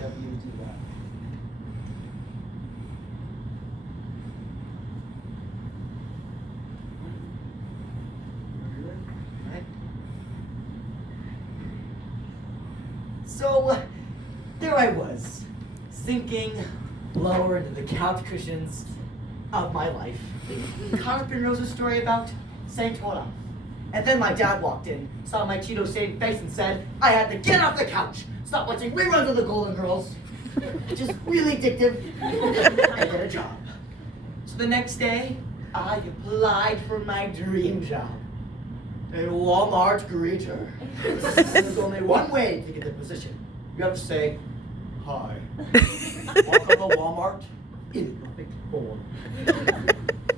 WDY. Right. So, there I was, sinking lower into the couch cushions of my life. Caught up in Rose's story about Saint Olaf. And then my dad walked in, saw my Cheeto-stained face and said, I had to get off the couch, stop watching reruns of the Golden Girls, which is really addictive, and get a job. So the next day, I applied for my dream job. A Walmart greeter. There's only one way to get the position. You have to say, hi. Welcome to Walmart in perfect form.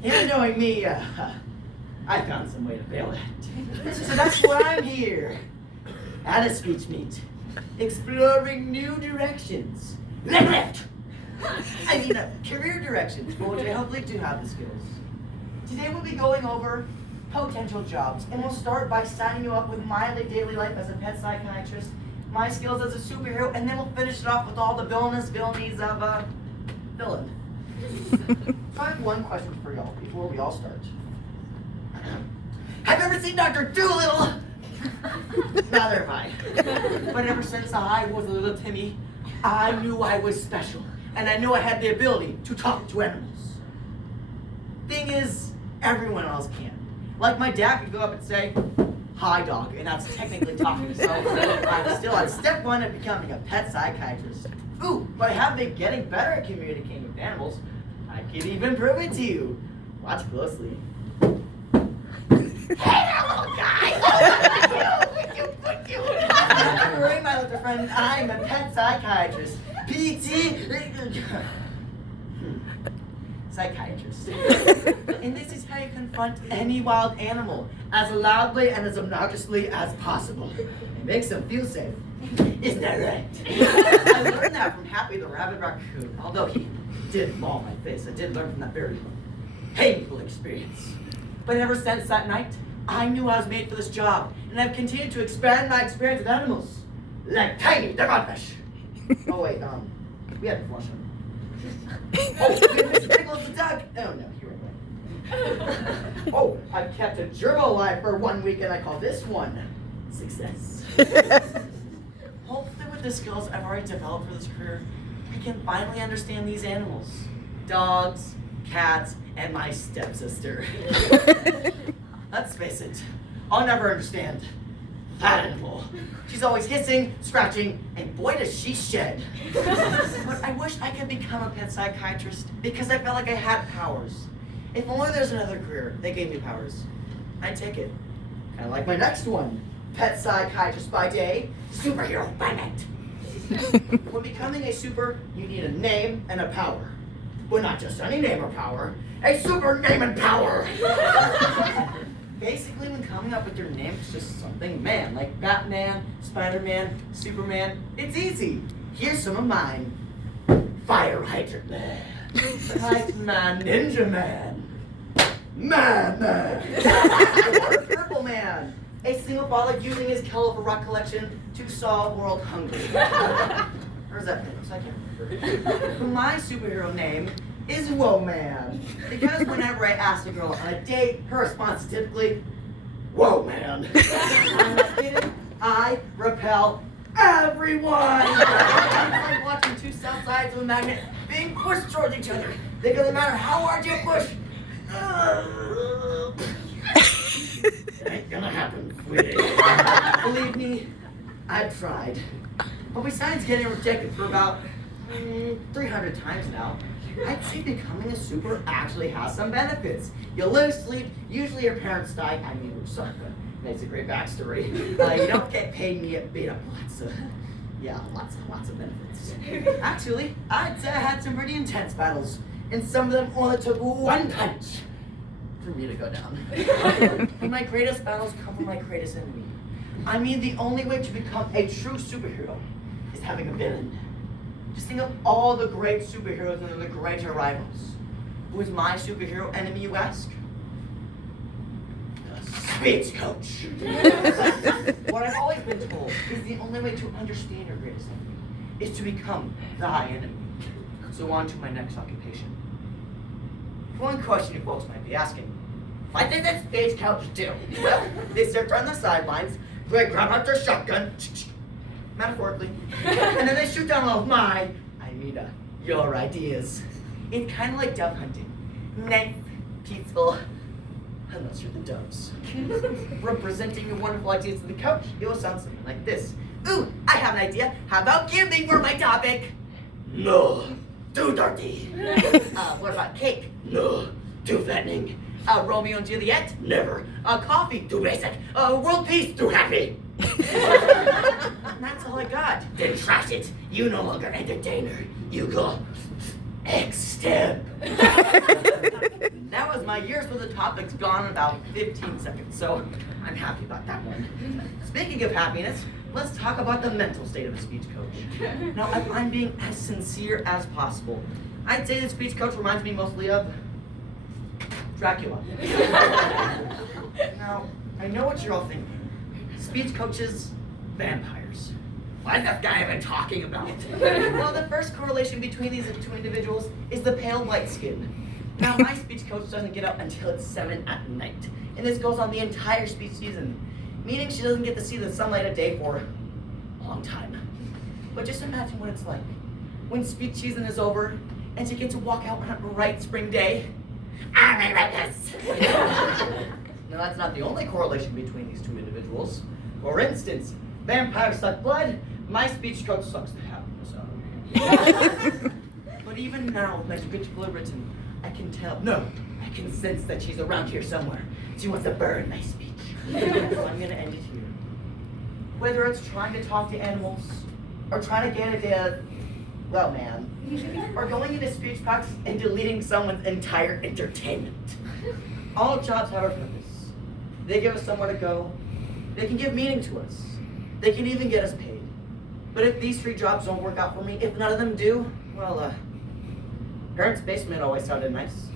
And knowing me, I found some way to bail it. So that's why I'm here. At a speech meet. Exploring new directions. Left! I mean, career directions, for which I hopefully do have the skills. Today we'll be going over potential jobs, and we'll start by signing you up with my daily life as a pet psychiatrist, my skills as a superhero, and then we'll finish it off with all the villainies of a villain. So I have one question for y'all before we all start. Have you ever seen Dr. Dolittle? Neither have I. But ever since I was a little Timmy, I knew I was special, and I knew I had the ability to talk to animals. Thing is, everyone else can. Like my dad could go up and say, hi dog, and that's technically talking, so I'm still at step one of becoming a pet psychiatrist. Ooh, but I have been getting better at communicating with animals. I can even prove it to you. Watch closely. Hey there, little guy! Would you? Don't worry, my little friend, I'm a pet psychiatrist. PT... psychiatrist. And this is how you confront any wild animal as loudly and as obnoxiously as possible. It makes them feel safe. Isn't that right? I learned that from Happy the Rabbit Raccoon. Although he did maul my face, I did learn from that very painful experience. But ever since that night, I knew I was made for this job, and I've continued to expand my experience with animals, like Tiny the Godfish. Oh wait, we had to flush him. Oh, Mr. Pickles the duck. Oh no, you were right. Oh, I've kept a gerbil alive for 1 week, and I call this one success. Hopefully, with the skills I've already developed for this career, I can finally understand these animals: dogs, cats, and my stepsister. Let's face it, I'll never understand that animal. She's always hissing, scratching, and boy does she shed. But I wish I could become a pet psychiatrist because I felt like I had powers. If only there's another career that gave me powers, I'd take it. Kind of like my next one, pet psychiatrist by day, superhero by night. When becoming a super, you need a name and a power. Well, not just any name or power, a super name and power. Basically, when coming up with your name, it's just something man, like Batman, Spider-Man, Superman. It's easy. Here's some of mine. Fire Hydrant Man, Kite Man, Ninja Man, Madman, or Purple Man, a single father using his colorful rock collection to solve world hunger. Or is that I can't remember. My superhero name is Whoa Man, because whenever I ask a girl on a date, her response is typically, whoa man. I'm not kidding, I repel everyone. It's like watching two south sides of a magnet being pushed towards each other. It doesn't matter how hard you push. It ain't gonna happen, sweetie. Believe me, I've tried. But besides getting rejected for about 300 times now, I'd say becoming a super actually has some benefits. You lose sleep, usually your parents die, I mean, which sucks, but makes a great backstory. You don't get paid and you get beat up lots of, lots of benefits. Actually, I'd say I had some pretty intense battles, and some of them only took one punch for me to go down. And my greatest battles come from my greatest enemy. I mean, the only way to become a true superhero is having a villain. Just think of all the great superheroes and the greater rivals. Who is my superhero enemy, you ask? The speech coach. What I've always been told is the only way to understand your greatest enemy is to become thy enemy. So on to my next occupation. One question you folks might be asking. What did this stagecoach do? Well, they sit on the sidelines, they grab out their shotgun, metaphorically, and then they shoot down all of your ideas. It's kind of like dove hunting. Nice, peaceful, unless you're the doves. Representing your wonderful ideas to the coach, it will sound something like this. Ooh, I have an idea. How about gambling for my topic? No, too dirty. What about cake? No, too fattening. Romeo and Juliet? Never. Coffee? Too basic. World peace? Too happy. That's all I got. Then trash it. You no longer entertainer. You go extemp. That was my year's worth of topics gone in about 15 seconds, so I'm happy about that one. Speaking of happiness, let's talk about the mental state of a speech coach. Now, if I'm being as sincere as possible, I'd say the speech coach reminds me mostly of Dracula. Now, I know what you're all thinking. Speech coaches, vampires. What is this guy even talking about? Well, the first correlation between these two individuals is the pale white skin. Now, my speech coach doesn't get up until it's 7 at night, and this goes on the entire speech season, meaning she doesn't get to see the sunlight a day for a long time. But just imagine what it's like when speech season is over and she gets to walk out on a bright spring day. I'm like this. Now, that's not the only correlation between these two individuals. For instance, vampires suck blood, my speech coach sucks the happiness out of me. But even now, like beautifully written, I can tell, no, I can sense that she's around here somewhere. She wants to burn my speech. So I'm gonna end it here. Whether it's trying to talk to animals, or trying to get a well, man, or going into speech practice and deleting someone's entire entertainment. All jobs have a purpose. They give us somewhere to go. They can give meaning to us. They can even get us paid. But if these 3 jobs don't work out for me, if none of them do, well, parents' basement always sounded nice.